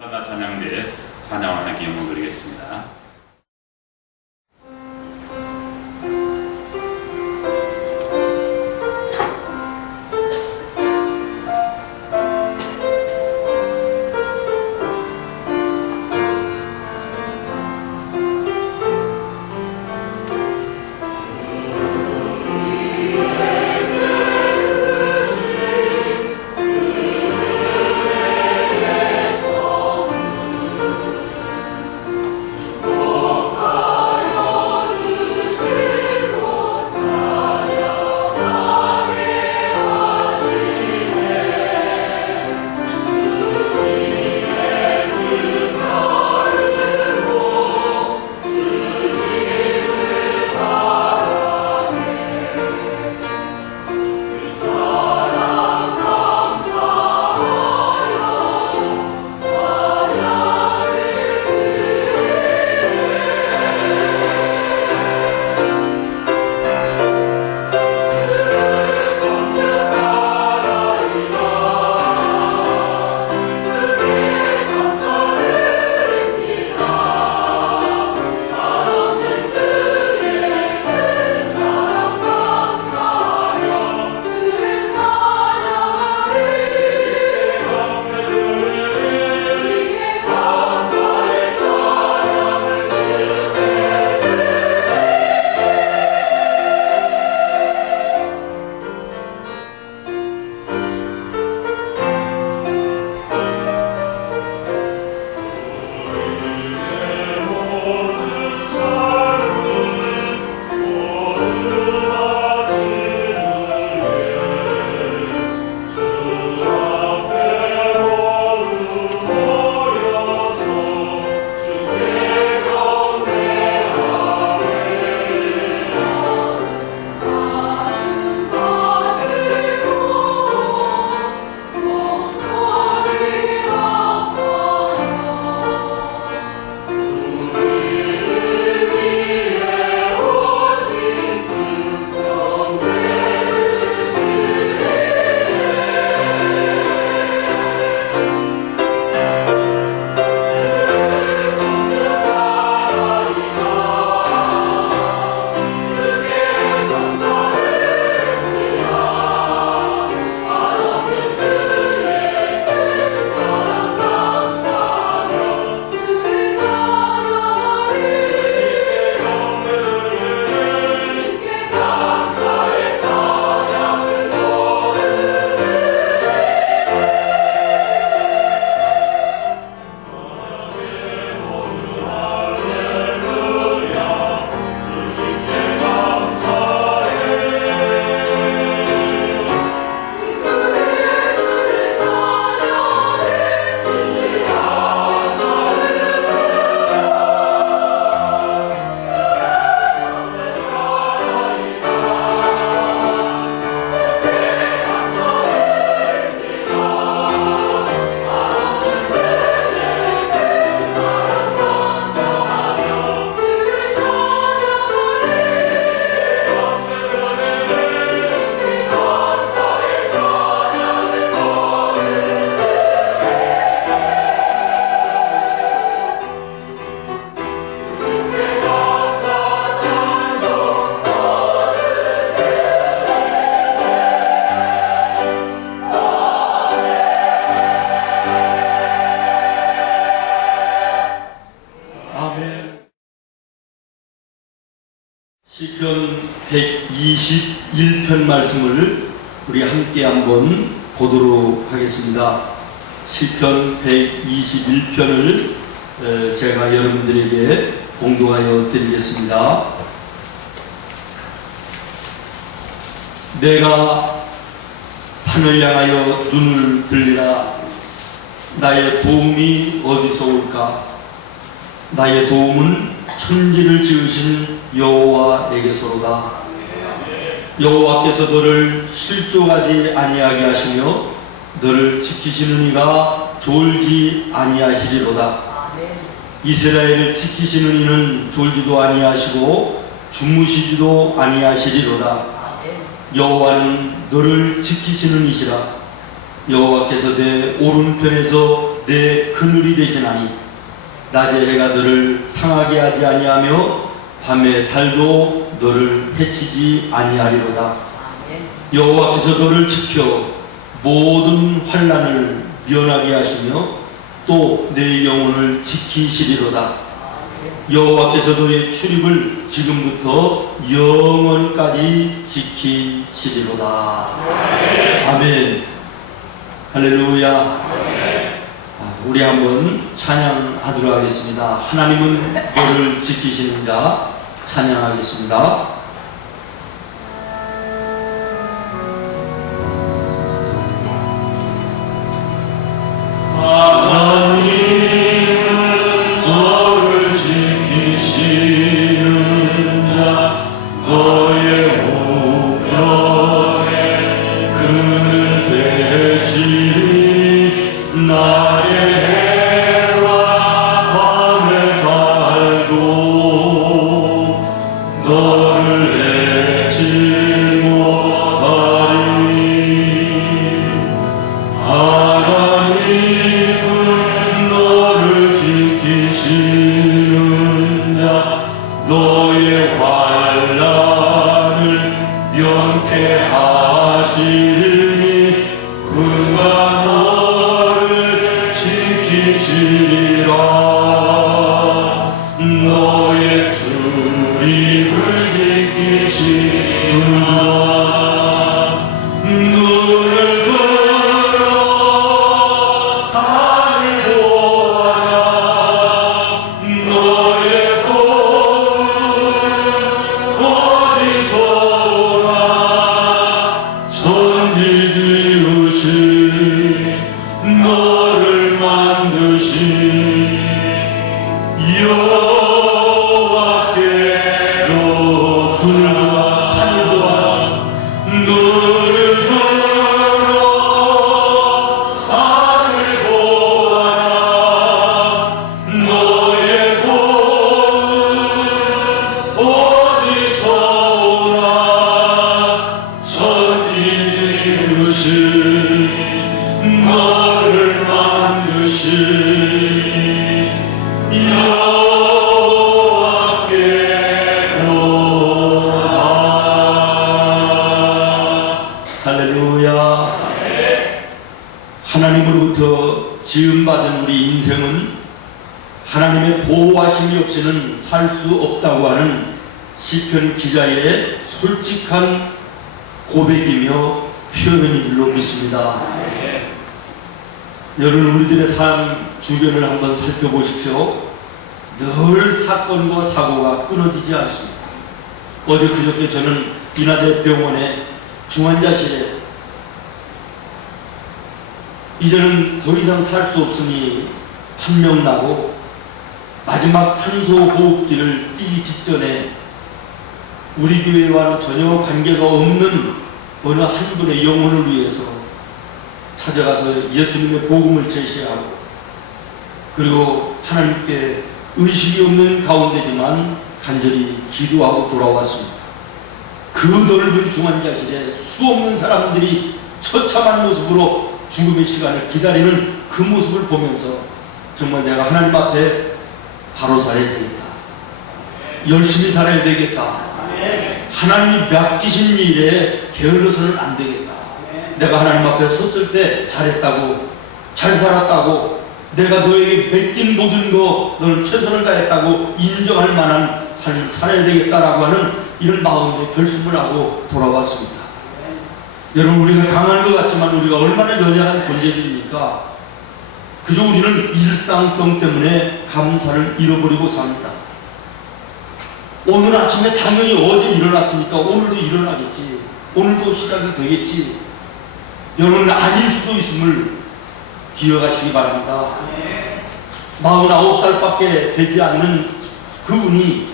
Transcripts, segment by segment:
산나 찬양대 찬양을 함께 연구드리겠습니다. 시편 121편 말씀을 우리 함께 한번 보도록 하겠습니다. 시편 121편을 제가 여러분들에게 봉독하여 드리겠습니다. 내가 산을 향하여 눈을 들리라. 나의 도움이 어디서 올까? 나의 도움은 천지를 지으신 여호와에게서로다. 여호와께서 너를 실족하지 아니하게 하시며 너를 지키시는 이가 졸지 아니하시리로다. 이스라엘을 지키시는 이는 졸지도 아니하시고 주무시지도 아니하시리로다. 여호와는 너를 지키시는 이시라. 여호와께서 내 오른편에서 내 그늘이 되시나니 낮에 해가 너를 상하게 하지 아니하며 밤에 달도 너를 해치지 아니하리로다. 여호와께서 너를 지켜 모든 환난을 면하게 하시며 또 내 영혼을 지키시리로다. 여호와께서 너의 출입을 지금부터 영원까지 지키시리로다. 아멘. 할렐루야. 우리 한번 찬양하도록 하겠습니다. 하나님은 너를 지키시는 자 찬양하겠습니다. 하나님은 너를 지키시는 자 너의 우편에 그늘 되시니 나의 해와 밤의 달도 너를 해치 못하리. 하나님은 너를 지키시는 자 너의 환난을 면케하시니 그가 너를 지키시리라. 너의 출입을 지키시리라. 눈을 들어 산을 보아라. 너의 도움 어디서 오나. 천지 지으신 너를 만드신 여호와께로 눈을 들어 산을 보아라. 눈을 들어 산을 보아라. 너의 도움 어디서 오나. 천지 지으신 너를 만드신 여호와께로다. 할렐루야. 하나님으로부터 지음받은 우리 인생은 하나님의 보호하심이 없이는 살 수 없다고 하는 시편 기자의 솔직한 고백이며 표현인 줄로 믿습니다. 여러분 우리들의 삶 주변을 한번 살펴보십시오. 늘 사건과 사고가 끊어지지 않습니다. 어제 그저께 저는 인하대 병원의 중환자실에 이제는 더 이상 살 수 없으니 판명 나고 마지막 산소 호흡기를 띄기 직전에 우리 교회와는 전혀 관계가 없는 어느 한 분의 영혼을 위해서 찾아가서 예수님의 복음을 제시하고 그리고 하나님께 의식이 없는 가운데지만 간절히 기도하고 돌아왔습니다. 그 넓은 중환자실에 수없는 사람들이 처참한 모습으로 죽음의 시간을 기다리는 그 모습을 보면서 정말 내가 하나님 앞에 바로 살아야 되겠다. 열심히 살아야 되겠다. 하나님이 맡기신 일에 게을러서는 안 되겠다. 내가 하나님 앞에 섰을 때 잘했다고, 잘 살았다고, 내가 너에게 맡긴 모든 거 너는 최선을 다했다고 인정할 만한 삶을 살아야 되겠다라고 하는 이런 마음의 결심을 하고 돌아왔습니다. 여러분 우리가 강한 것 같지만 우리가 얼마나 연약한 존재들입니까? 그저 우리는 일상성 때문에 감사를 잃어버리고 삽니다. 오늘 아침에 당연히 어제 일어났으니까 오늘도 일어나겠지. 오늘도 시작이 되겠지. 여러분 아닐 수도 있음을 기억하시기 바랍니다. 49살밖에 되지 않는 그분이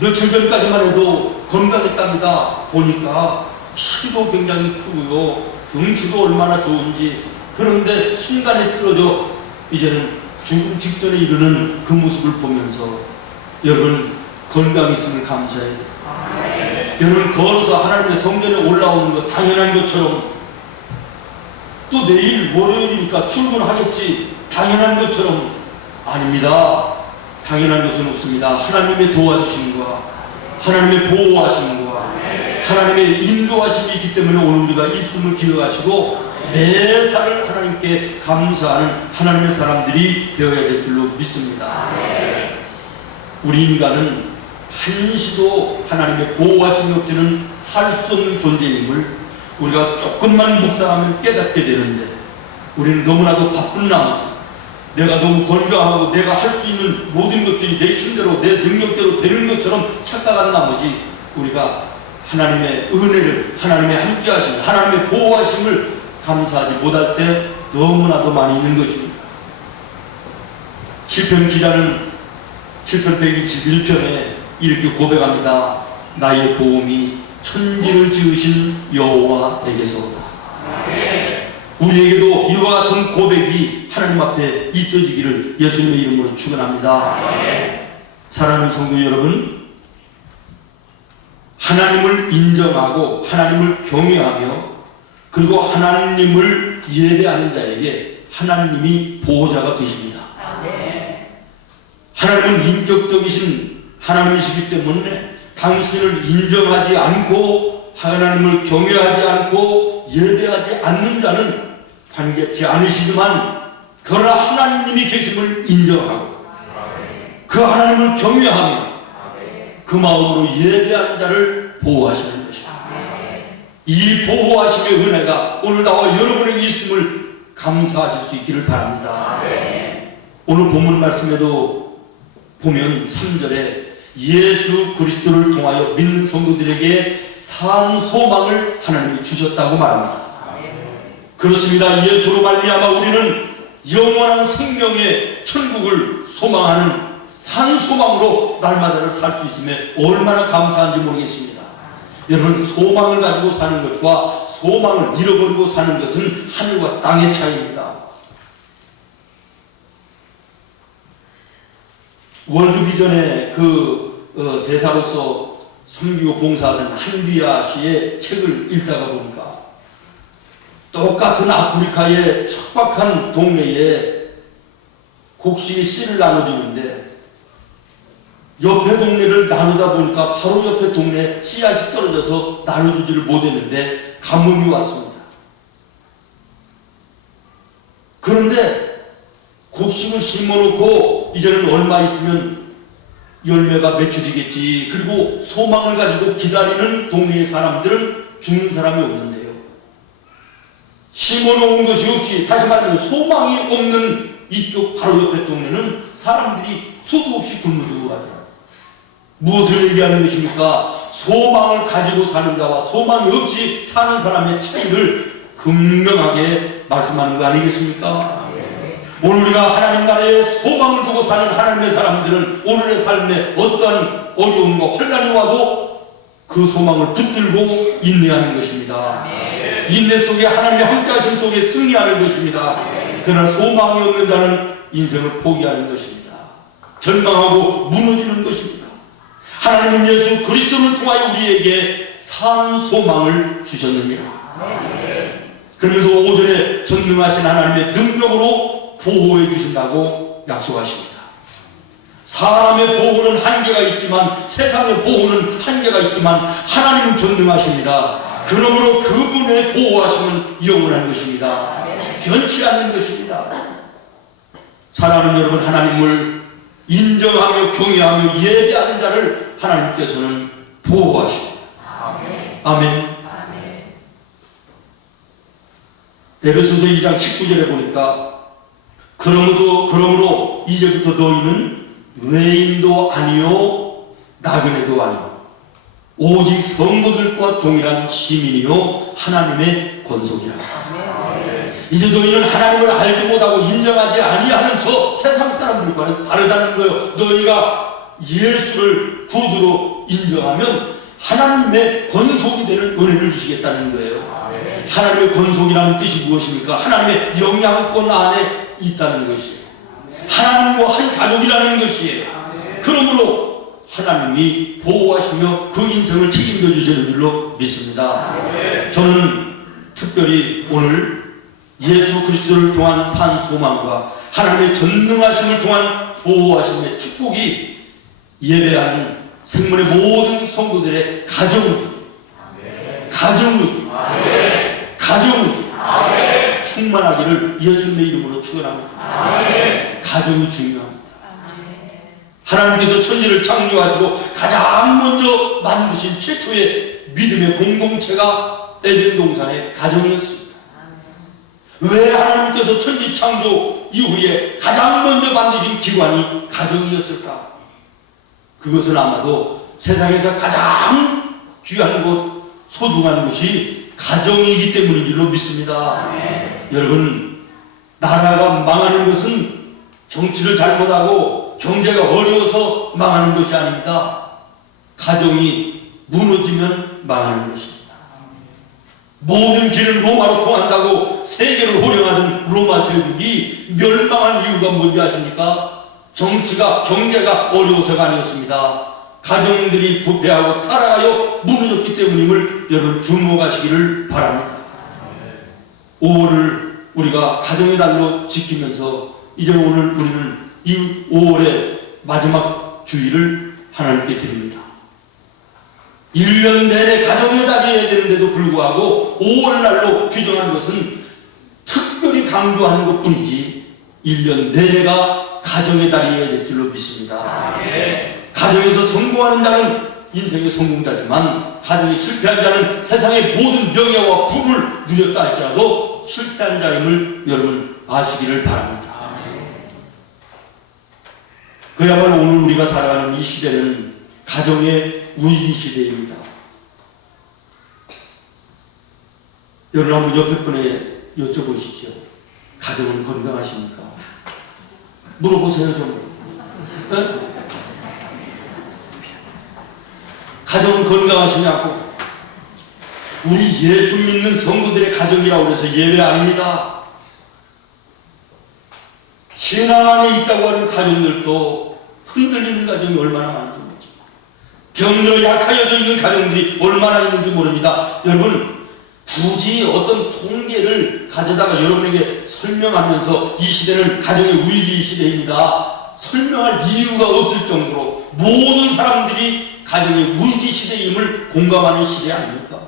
며칠 전까지만 해도 건강했답니다. 보니까 키도 굉장히 크고요. 경치도 얼마나 좋은지. 그런데 순간에 쓰러져 이제는 죽음 직전에 이르는 그 모습을 보면서 여러분 건강 있음을 감사해야 돼요. 여러분 걸어서 하나님의 성전에 올라오는 것 당연한 것처럼 또 내일 월요일이니까 출근하겠지. 당연한 것처럼 아닙니다. 당연한 것은 없습니다. 하나님의 도와주심과 하나님의 보호하심과 하나님의 인도하심이 있기 때문에 오늘 우리가 있음을 기억하시고 매사를 하나님께 감사하는 하나님의 사람들이 되어야 될 줄로 믿습니다. 우리 인간은 한시도 하나님의 보호하심이 없이는 살 수 없는 존재임을 우리가 조금만 묵상하면 깨닫게 되는데, 우리는 너무나도 바쁜 나머지 내가 너무 건강하고 내가 할 수 있는 모든 것들이 내 힘대로 내 능력대로 되는 것처럼 착각한 나머지 우리가 하나님의 은혜를, 하나님의 함께하심, 하나님의 보호하심을 감사하지 못할 때 너무나도 많이 있는 것입니다. 시편 기자는 시편 121편에 이렇게 고백합니다. 나의 도움이 천지를 지으신 여호와에게서오다. 우리에게도 이와 같은 고백이 하나님 앞에 있어지기를 예수님의 이름으로 축원합니다. 사랑하는 성도 여러분, 하나님을 인정하고 하나님을 경외하며 그리고 하나님을 예배하는 자에게 하나님이 보호자가 되십니다. 하나님은 인격적이신 하나님이시기 때문에 당신을 인정하지 않고 하나님을 경외하지 않고 예배하지 않는 자는 관계치 않으시지만, 그러나 하나님이 계심을 인정하고 그 하나님을 경외하며 그 마음으로 예배하는 자를 보호하시는 것입니다. 이 보호하심의 은혜가 오늘 나와 여러분에게 있음을 감사하실 수 있기를 바랍니다. 오늘 본문 말씀에도 보면 3절에 예수 그리스도를 통하여 믿는 성도들에게 산 소망을 하나님이 주셨다고 말합니다. 그렇습니다. 예수로 말미암아 우리는 영원한 생명의 천국을 소망하는 산 소망으로 날마다를 살 수 있음에 얼마나 감사한지 모르겠습니다. 여러분, 소망을 가지고 사는 것과 소망을 잃어버리고 사는 것은 하늘과 땅의 차이입니다. 월드비전의 대사로서 섬기고 봉사하던 한비아 씨의 책을 읽다가 보니까 똑같은 아프리카의 척박한 동네에 곡식의 씨를 나눠주는데 옆에 동네를 나누다 보니까 바로 옆에 동네에 씨앗이 떨어져서 나눠주지를 못했는데 가뭄이 왔습니다. 그런데 곡식을 심어놓고 이제는 얼마 있으면 열매가 맺혀지겠지. 그리고 소망을 가지고 기다리는 동네의 사람들은 죽는 사람이 없는데요. 심어놓은 것이 없이, 다시 말하면 소망이 없는 이쪽 바로 옆에 동네는 사람들이 수도 없이 굶어 죽어가요. 무엇을 얘기하는 것입니까? 소망을 가지고 사는 자와 소망이 없이 사는 사람의 차이를 분명하게 말씀하는 거 아니겠습니까? 오늘 우리가 하나님 나라에 소망을 두고 사는 하나님의 사람들은 오늘의 삶에 어떠한 어려움과 혼란이 와도 그 소망을 붙들고 인내하는 것입니다. 인내 속에 하나님의 함께하심 속에 승리하는 것입니다. 그러나 소망이 없는 자는 인생을 포기하는 것입니다. 절망하고 무너지는 것입니다. 하나님은 예수 그리스도를 통하여 우리에게 산 소망을 주셨느니라. 그러면서 5절에 전능하신 하나님의 능력으로 보호해 주신다고 약속하십니다. 사람의 보호는 한계가 있지만, 세상의 보호는 한계가 있지만 하나님은 전능하십니다. 그러므로 그분의 보호하심은 영원한 것입니다. 변치 않는 것입니다. 사랑하는 여러분, 하나님을 인정하며 경외하며 예배하는 자를 하나님께서는 보호하십니다. 아멘. 에베소서 2장 19절에 보니까 그러므로 이제부터 너희는 외인도 아니요 나그네도 아니요 오직 성도들과 동일한 시민이요 하나님의 권속이라. 이제 너희는 하나님을 알지 못하고 인정하지 아니하는 저 세상 사람들과는 다르다는 거예요. 너희가 예수를 구주로 인정하면 하나님의 권속이 되는 은혜를 주시겠다는 거예요. 하나님의 권속이라는 뜻이 무엇입니까? 하나님의 영향권 안에 있다는 것이에요. 하나님과 한 가족이라는 것이에요. 그러므로 하나님이 보호하시며 그 인생을 책임져 주시는 줄로 믿습니다. 저는 특별히 오늘 예수 그리스도를 통한 산 소망과 하나님의 전능하심을 통한 보호하심의 축복이 예배하는 생물의 모든 성도들의 가정의 충만하기를 예수님의 이름으로 축원합니다. 가정이 중요합니다. 하나님께서 천지를 창조하시고 가장 먼저 만드신 최초의 믿음의 공동체가 에덴 동산의 가정이었습니다. 왜 하나님께서 천지 창조 이후에 가장 먼저 만드신 기관이 가정이었을까? 그것은 아마도 세상에서 가장 귀한 곳, 소중한 곳이 가정이기 때문인 줄로 믿습니다. 여러분, 나라가 망하는 것은 정치를 잘못하고 경제가 어려워서 망하는 것이 아닙니다. 가정이 무너지면 망하는 것입니다. 모든 길은 로마로 통한다고 세계를 호령하던 로마 제국이 멸망한 이유가 뭔지 아십니까? 정치가, 경제가 어려워서가 아니었습니다. 가정들이 부패하고 타락하여 무너졌기 때문임을 여러분 주목하시기를 바랍니다. 5월을 우리가 가정의 달로 지키면서 이제 오늘 우리는 이 5월의 마지막 주일을 하나님께 드립니다. 1년 내내 가정의 달이어야 되는데도 불구하고 5월 날로 규정한 것은 특별히 강조하는 것 뿐이지 1년 내내가 가정의 달이어야 될 줄로 믿습니다. 가정에서 성공하는 자는 인생의 성공자지만 가정이 실패한 자는 세상의 모든 명예와 부를 누렸다 할지라도 실패한 자임을 여러분 아시기를 바랍니다. 그야말로 오늘 우리가 살아가는 이 시대는 가정의 위기 시대입니다. 여러분 한번 옆에 분에 여쭤보시죠. 가정은 건강하십니까? 물어보세요 좀. 네? 가정은 건강하시냐고. 우리 예수 믿는 성도들의 가정이라고 해서 예외 아닙니다. 신앙 안에 있다고 하는 가정들도 흔들리는 가정이 얼마나 많은지 모릅니다. 병으로 약하여져 있는 가정들이 얼마나 있는지 모릅니다. 여러분, 굳이 어떤 통계를 가져다가 여러분에게 설명하면서 이 시대는 가정의 위기 시대입니다. 설명할 이유가 없을 정도로 모든 사람들이 가정의 위기 시대임을 공감하는 시대 아닙니까?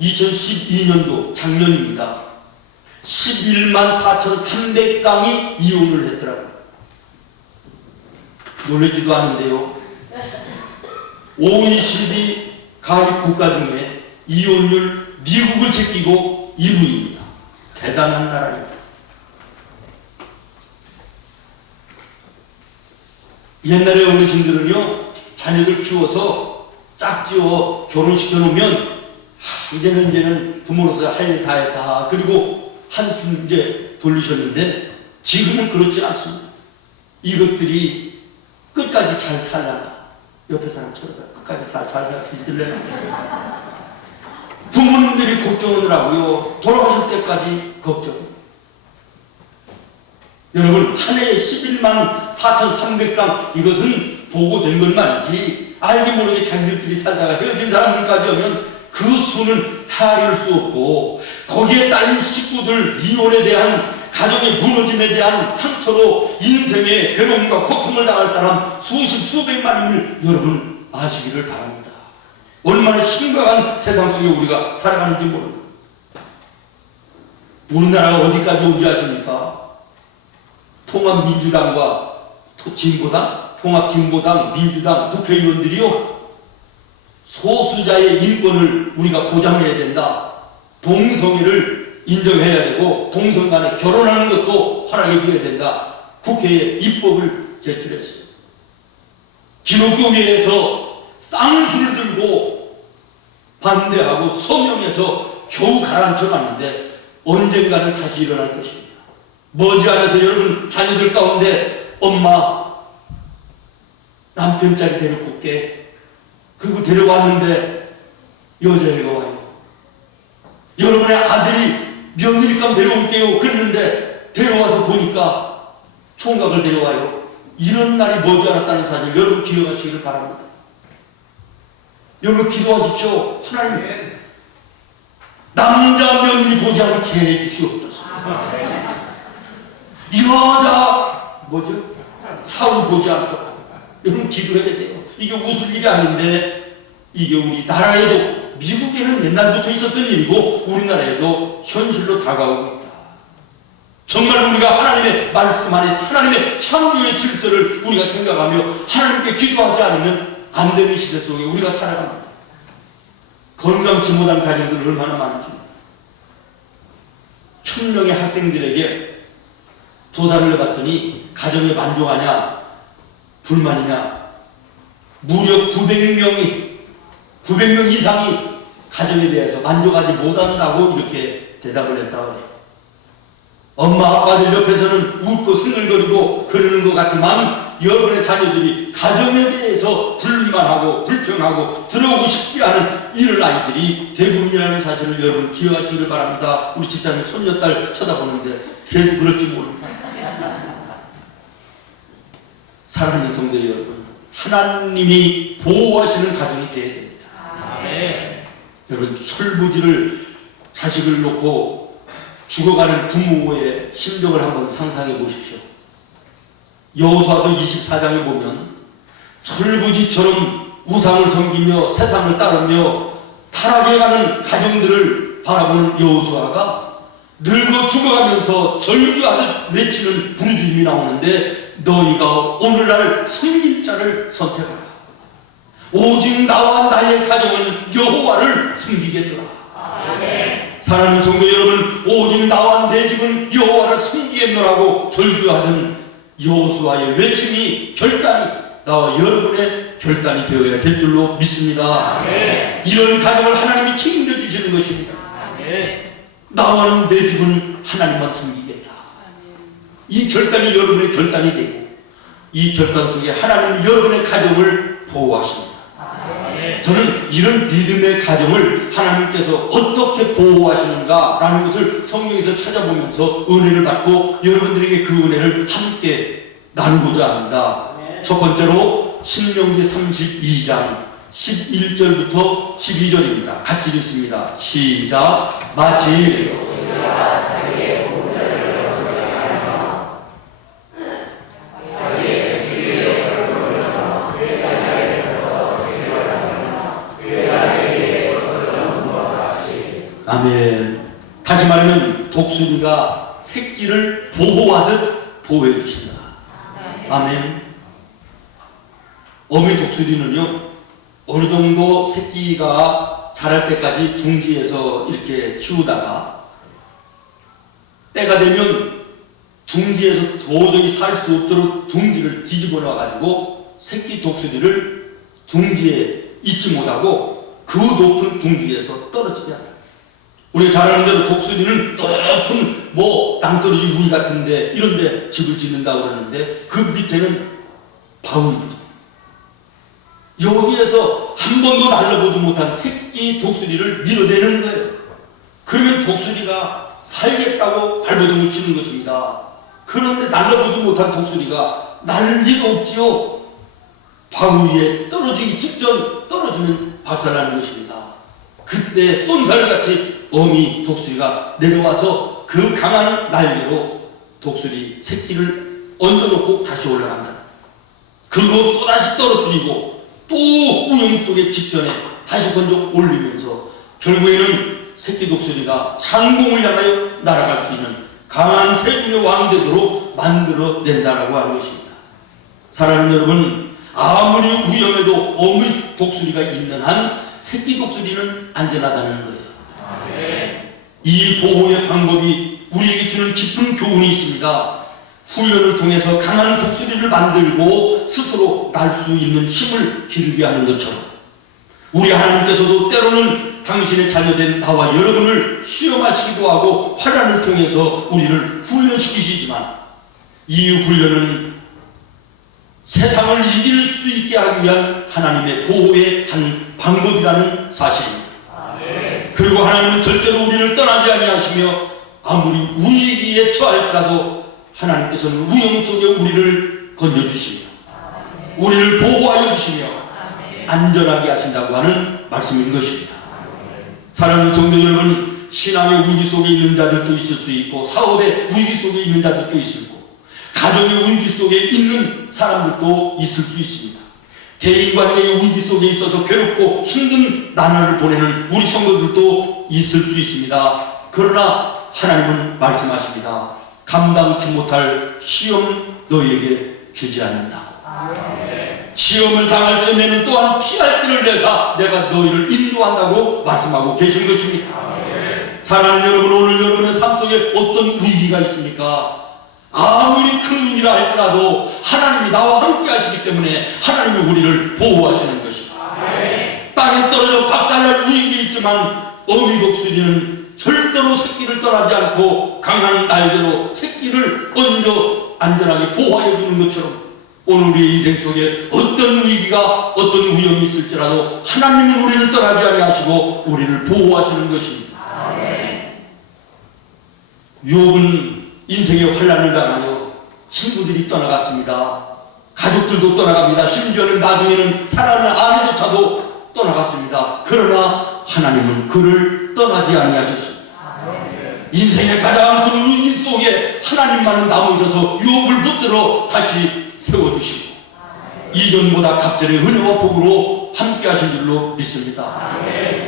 2012년도 작년입니다. 11만 4,300쌍이 이혼을 했더라고요. 놀라지도 않은데요. OECD 가입 국가 중에 이혼율 미국을 제끼고 1위입니다. 대단한 나라입니다. 옛날에 어르신들은요, 자녀들 키워서 짝지어 결혼시켜 놓으면 이제는 부모로서 할 일 다 했다. 그리고 한숨 이제 돌리셨는데 지금은 그렇지 않습니다. 이것들이 끝까지 잘 살아나. 옆에 사람 쳐다봐. 끝까지 잘 살 수 있을래나? 부모님들이 걱정을 하고요. 돌아가실 때까지 걱정. 여러분, 한 해에 11만 4,300쌍 이것은 보고된 것만이지 알게 모르게 자기들끼리 살다가 헤어진 사람들까지 오면 그 수는 헤아릴 수 없고 거기에 딸린 식구들 이혼에 대한 가정의 무너짐에 대한 상처로 인생의 괴로움과 고통을 당할 사람 수십 수백만을 여러분 아시기를 바랍니다. 얼마나 심각한 세상 속에 우리가 살아가는지 모릅니다. 우리나라가 어디까지 온지 아십니까? 통합민주당과 진보당, 통합진보당, 민주당 국회의원들이요, 소수자의 인권을 우리가 보장해야 된다. 동성애를 인정해야 되고 동성 간에 결혼하는 것도 허락해 줘야 된다. 국회에 입법을 제출했어요. 기독교계에서 쌍수를 들고 반대하고 서명해서 겨우 가라앉혀놨는데 언젠가는 다시 일어날 것입니다. 머지않아서 여러분 자녀들 가운데 엄마 남편 자리 데리고 올게. 그리고 데려왔는데 여자애가 와요. 여러분의 아들이 며느리감 데려올게요. 그랬는데 데려와서 보니까 총각을 데려와요. 이런 날이 머지않았다는 사실 여러분 기억하시기를 바랍니다. 여러분 기도하십시오. 하나님, 남자 며느리 보지 않게 해주시옵소서. 여자 뭐죠? 사위 보지 않도록 여러분 기도해야 돼요. 이게 웃을 일이 아닌데 이게 우리 나라에도 미국에는 옛날부터 있었던 일이고 우리나라에도 현실로 다가오고 있다. 정말 우리가 하나님의 말씀 안에 하나님의 창조의 질서를 우리가 생각하며 하나님께 기도하지 않으면 안 되는 시대 속에 우리가 살아갑니다. 건강치 못한 가정들 얼마나 많은지. 1000명의 학생들에게 조사를 해봤더니 가정에 만족하냐 불만이냐 무려 900명 이상이 가정에 대해서 만족하지 못한다고 이렇게 대답을 했다고 해요. 엄마 아빠들 옆에서는 웃고 승질거리고 그러는 것 같지만 여러분의 자녀들이 가정에 대해서 불만하고 불평하고 들어오고 싶지 않은 이런 아이들이 대부분이라는 사실을 여러분 기억하시길 바랍니다. 우리 집사님 손녀딸 쳐다보는데 계속 그럴지 모릅니다. 사랑하는 성도 여러분, 하나님이 보호하시는 가정이 되어야 됩니다. 여러분 철부지를 자식을 놓고 죽어가는 부모의 심정을 한번 상상해 보십시오. 여호수아서 24장에 보면 철부지처럼 우상을 섬기며 세상을 따르며 타락해가는 가정들을 바라보는 여호수아가 늙어 죽어가면서 절규하듯 외치는 부르짖음이 나오는데 너희가 오늘날 섬길 자를 선택하라. 오직 나와 나의 가정은 여호와를 섬기겠노라. 사랑하는 성도 여러분, 오직 나와 내 집은 여호와를 섬기겠노라고 절규하던 여호수아의 외침이 결단이 나와 여러분의 결단이 되어야 될 줄로 믿습니다. 이런 가정을 하나님이 책임져 주시는 것입니다. 나와는 내 집은 하나님만 섬기겠다. 이 결단이 여러분의 결단이 되고 이 결단 속에 하나님은 여러분의 가정을 보호하십니다. 저는 이런 믿음의 가정을 하나님께서 어떻게 보호하시는가라는 것을 성경에서 찾아보면서 은혜를 받고 여러분들에게 그 은혜를 함께 나누고자 합니다. 첫 번째로 신명기 32장 11절부터 12절입니다. 같이 읽습니다. 시작. 마치 아멘. 다시 말하면 독수리가 새끼를 보호하듯 보호해 주신다. 아멘. 어미 독수리는요, 어느 정도 새끼가 자랄 때까지 둥지에서 이렇게 키우다가 때가 되면 둥지에서 도저히 살 수 없도록 둥지를 뒤집어 놔가지고 새끼 독수리를 둥지에 잊지 못하고 그 높은 둥지에서 떨어지게 한다. 우리가 잘 아는 대로 독수리는 높은 낭떠러지 우리 같은데 이런데 집을 짓는다고 그러는데 그 밑에는 바위거든요. 여기에서 한 번도 날려보지 못한 새끼 독수리를 밀어내는 거예요. 그러면 독수리가 살겠다고 발버둥을 치는 것입니다. 그런데 날려보지 못한 독수리가 날 리가 없지요. 바위에 떨어지기 직전 떨어지면 박살나는 것입니다. 그때 쏜살같이 어미 독수리가 내려와서 그 강한 날개로 독수리 새끼를 얹어놓고 다시 올라간다. 그리고 또다시 떨어뜨리고 또 운영 속의 직전에 다시 건져 올리면서 결국에는 새끼 독수리가 상공을 향하여 날아갈 수 있는 강한 세균의 왕되도록 만들어낸다라고 하는 것입니다. 사랑하는 여러분, 아무리 위험해도 어미 독수리가 있는 한 새끼 독수리는 안전하다는 거예요. 이 보호의 방법이 우리에게 주는 깊은 교훈이 있습니다. 훈련을 통해서 강한 독수리를 만들고 스스로 날 수 있는 힘을 기르게 하는 것처럼 우리 하나님께서도 때로는 당신의 자녀된 나와 여러분을 시험하시기도 하고 환난을 통해서 우리를 훈련시키시지만 이 훈련은 세상을 이길 수 있게 하기 위한 하나님의 보호의 한 방법이라는 사실입니다. 그리고 하나님은 절대로 우리를 떠나지 아니하시며 아무리 위기에 처할지라도 하나님께서는 위험 속에 우리를 건져주시며 우리를 보호하여 주시며 안전하게 하신다고 하는 말씀인 것입니다. 사랑하는 성도 여러분, 신앙의 위기 속에 있는 자들도 있을 수 있고, 사업의 위기 속에 있는 자들도 있을 거고, 가정의 위기 속에 있는 사람들도 있을 수 있습니다. 대인관계의 위기 속에 있어서 괴롭고 힘든 나날을 보내는 우리 성도들도 있을 수 있습니다. 그러나 하나님은 말씀하십니다. 감당치 못할 시험 너희에게 주지 않는다. 시험을 당할 때에는 또한 피할 길을 내사 내가 너희를 인도한다고 말씀하고 계신 것입니다. 사랑하는 여러분, 오늘 여러분의 삶 속에 어떤 위기가 있습니까? 아무리 큰 위기라 할지라도 하나님이 나와 함께 하시기 때문에 하나님이 우리를 보호하시는 것입니다. 땅에 떨어져 박살날 위기 있지만 어미 독수리는 절대로 새끼를 떠나지 않고 강한 날개로 새끼를 얹어 안전하게 보호하여 주는 것처럼 오늘 우리의 인생 속에 어떤 위기가 어떤 위험이 있을지라도 하나님은 우리를 떠나지 아니하시고 우리를 보호하시는 것입니다. 욥은 인생의 환난을 당하여 친구들이 떠나갔습니다. 가족들도 떠나갑니다. 심지어는 나중에는 사랑하는 아내조차도 떠나갔습니다. 그러나 하나님은 그를 떠나지 아니하셨습니다. 인생의 가장 큰 위기 속에 하나님만은 남으셔서 욥을 붙들어 다시 세워주시고 이전보다 갑절의 은혜와 복으로 함께 하신 줄로 믿습니다.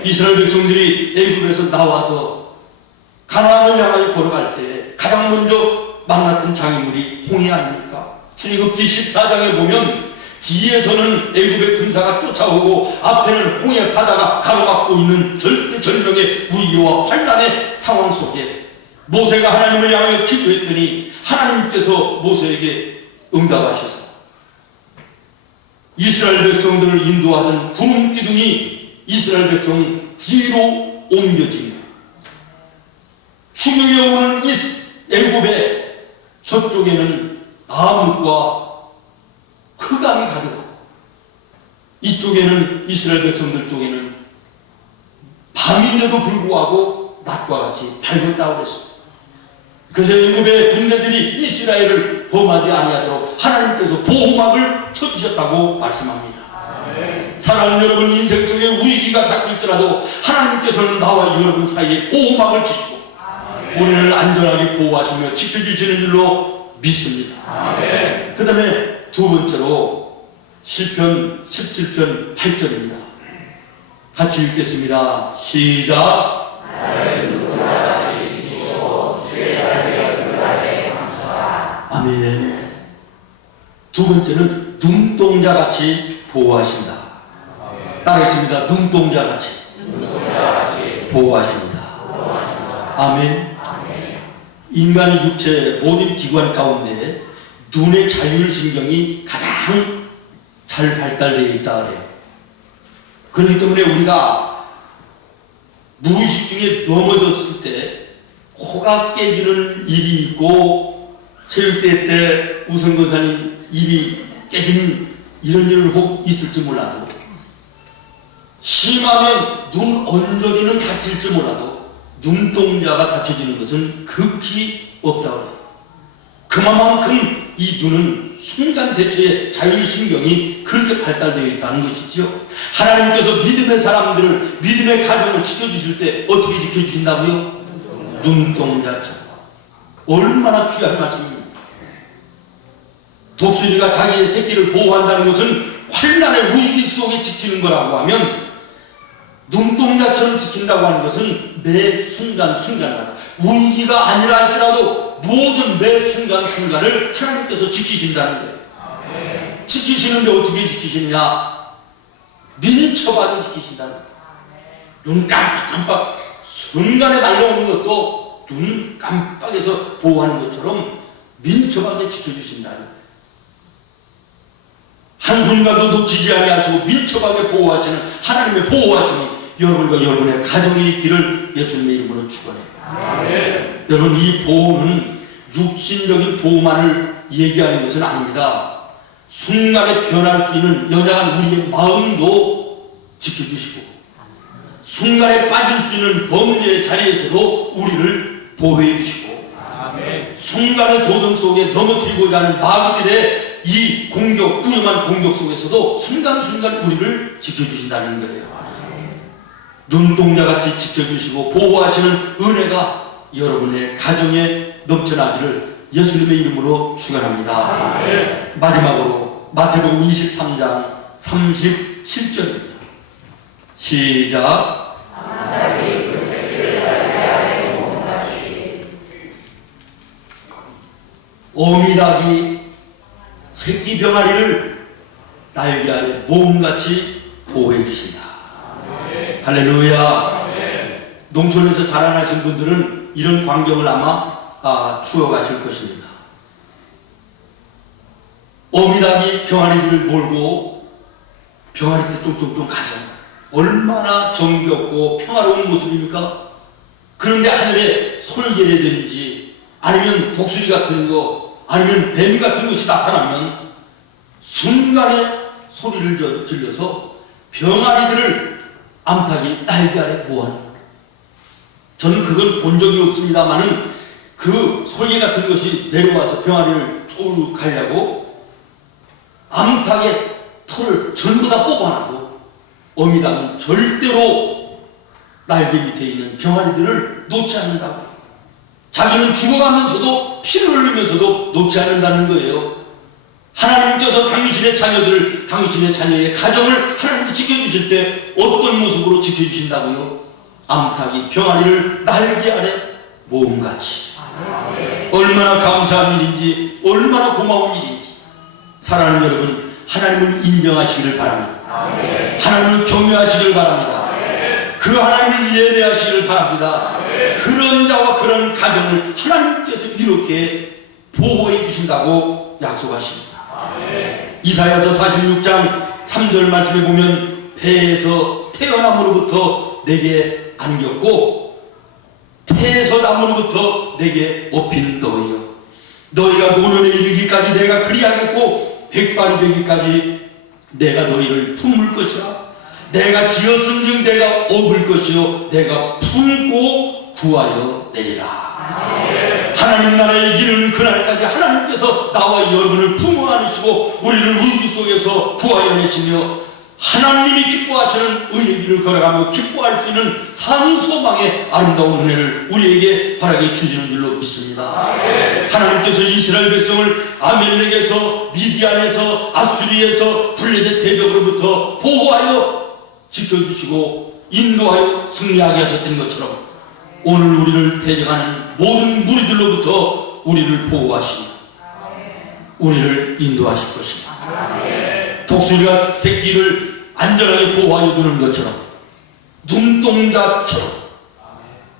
이스라엘 백성들이 애굽에서 나와서 가나안을 향하여 걸어갈 때 가장 먼저 만났던 장애물이 홍해 아닙니까? 출애굽기 14장에 보면 뒤에서는 애굽의 군사가 쫓아오고 앞에는 홍해 바다가 가로막고 있는 절대절명의 위기와 환난의 상황 속에 모세가 하나님을 향하여 기도했더니 하나님께서 모세에게 응답하셔서 이스라엘 백성들을 인도하던 구름 기둥이 이스라엘 백성 뒤로 옮겨집니다. 추경에 오는 애굽의 서쪽에는 나무과 흑암이 가득하고 이쪽에는 이스라엘 백성들 쪽에는 밤인데도 불구하고 낮과 같이 밝았다고 그랬습니다. 그래서 애굽의 군대들이 이스라엘을 범하지 아니하도록 하나님께서 보호막을 쳐주셨다고 말씀합니다. 사랑하는 여러분, 인생 속에 위기가 닥칠지라도 하나님께서는 나와 여러분 사이에 보호막을 치시고 우리를 안전하게 보호하시며 지켜주시는 줄로 믿습니다. 그 다음에 두 번째로 시편 17편 8절입니다. 같이 읽겠습니다. 시작. 아멘. 두 번째는 눈동자같이 보호하신다. 따르겠습니다. 눈동자같이 보호하십니다. 아멘. 인간의 육체 모든 기관 가운데 눈의 자율신경이 가장 잘 발달되어 있다 그래요. 그렇기 때문에 우리가 무의식 중에 넘어졌을 때 코가 깨지는 일이 있고 체육대회 때 우선거사님 입이 깨진 이런 일은 혹 있을지 몰라도 심하면 눈 언저리는 다칠지 몰라도 눈동자가 다쳐지는 것은 극히 없다고 해요. 그만큼 이 눈은 순간 대처의 자율신경이 그렇게 발달되어 있다는 것이죠. 하나님께서 믿음의 사람들을, 믿음의 가정을 지켜주실 때 어떻게 지켜주신다고요? 눈동자처럼. 얼마나 귀한 말씀입니까? 독수리가 자기의 새끼를 보호한다는 것은 환난의 위기 속에 지키는 거라고 하면 눈동자처럼 지킨다고 하는 것은 매 순간순간마다 위기가 아니라 할지라도 모든 매 순간순간을 하나님께서 지키신다는 거예요. 지키시는데 어떻게 지키시느냐? 민첩하게 지키신다는 거예요. 눈 깜빡깜빡 순간에 날려오는 것도 눈 깜빡해서 보호하는 것처럼 민첩하게 지켜주신다는 거예요. 한순간도 놓치지 아니하시고 민첩하게 보호하시는 하나님의 보호하심이 여러분과 여러분의 가정에 있기를 예수님의 이름으로 축원해요. 여러분, 이 보호는 육신적인 보호만을 얘기하는 것은 아닙니다. 순간에 변할 수 있는 연약한 우리의 마음도 지켜주시고 순간에 빠질 수 있는 범죄의 자리에서도 우리를 보호해 주시고 순간의 도전 속에 넘어뜨리고자 하는 마귀들의 이 공격, 위험한 공격 속에서도 순간순간 우리를 지켜주신다는 거예요. 눈동자같이 지켜주시고 보호하시는 은혜가 여러분의 가정에 넘쳐나기를 예수님의 이름으로 축원합니다. 마지막으로 마태복음 23장 37절입니다. 시작. 어미닭이 새끼 병아리를 날개 아래 몸같이 보호해 주신다. 할렐루야. 농촌에서 자라나신 분들은 이런 광경을 아마 추억하실 것입니다. 어미닭이 병아리들을 몰고 병아리 때 뚱뚱뚱 가죠. 얼마나 정겹고 평화로운 모습입니까? 그런데 하늘에 솔개라든지 아니면 독수리 같은 거 아니면 뱀 같은 것이 나타나면 순간에 소리를 질러서 병아리들을 암탉이 날개 아래 모아놓습니다. 저는 그걸 본 적이 없습니다만은 그 솔개 같은 것이 내려와서 병아리를 쪼르르 가려고 암탉의 털을 전부 다 뽑아놔도 어미닭은 절대로 날개 밑에 있는 병아리들을 놓지 않는다고요. 자기는 죽어가면서도 피를 흘리면서도 놓지 않는다는 거예요. 하나님께서 당신의 자녀들, 당신의 자녀의 가정을 하나님이 지켜주실 때 어떤 모습으로 지켜주신다고요? 암탉이 병아리를 날개 아래 모음같이. 얼마나 감사한 일인지, 얼마나 고마운 일인지. 사랑하는 여러분, 하나님을 인정하시기를 바랍니다. 하나님을 경외하시기를 바랍니다. 그 하나님을 예배하시기를 바랍니다. 그런 자와 그런 가정을 하나님께서 이렇게 보호해 주신다고 약속하십니다. 이사야서 46장 3절 말씀에 보면 배에서 태어남으로부터 내게 안겼고 태에서 남으로부터 내게 업힌 너희여, 너희가 노년에 이르기까지 내가 그리하겠고 백발이 되기까지 내가 너희를 품을 것이라. 내가 지었음즉 내가 업을 것이요 내가 품고 구하여 내리라. 하나님 나라의 길은 그날까지 하나님께서 나와 여러분을 품어 안으시고 우리를 우주 속에서 구하여 내시며 하나님이 기뻐하시는 의의 길을 걸어가며 기뻐할 수 있는 산소망의 아름다운 은혜를 우리에게 허락해 주시는 줄로 믿습니다. 하나님께서 이스라엘 백성을 아멜렉에서 미디안에서 아수리에서 블레셋 대적으로부터 보호하여 지켜주시고 인도하여 승리하게 하셨던 것처럼 오늘 우리를 대적하는 모든 무리들로부터 우리를 보호하시며 우리를 인도하실 것입니다. 독수리가 새끼를 안전하게 보호하여 주는 것처럼 눈동자처럼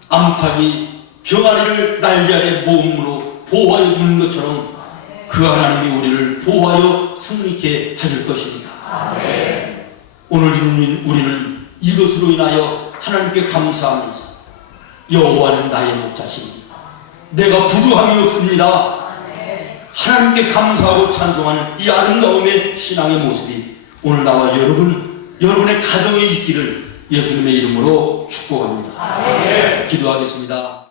암탉이 병아리를 날개 아래 모음으로 보호하여 주는 것처럼 그 하나님이 우리를 보호하여 승리케 하실 것입니다. 오늘 우리는 이것으로 인하여 하나님께 감사하면서 여호와는 나의 목자시니 내가 부족함이 없습니다. 하나님께 감사하고 찬송하는 이 아름다움의 신앙의 모습이 오늘 나와 여러분의 가정에 있기를 예수님의 이름으로 축복합니다. 기도하겠습니다.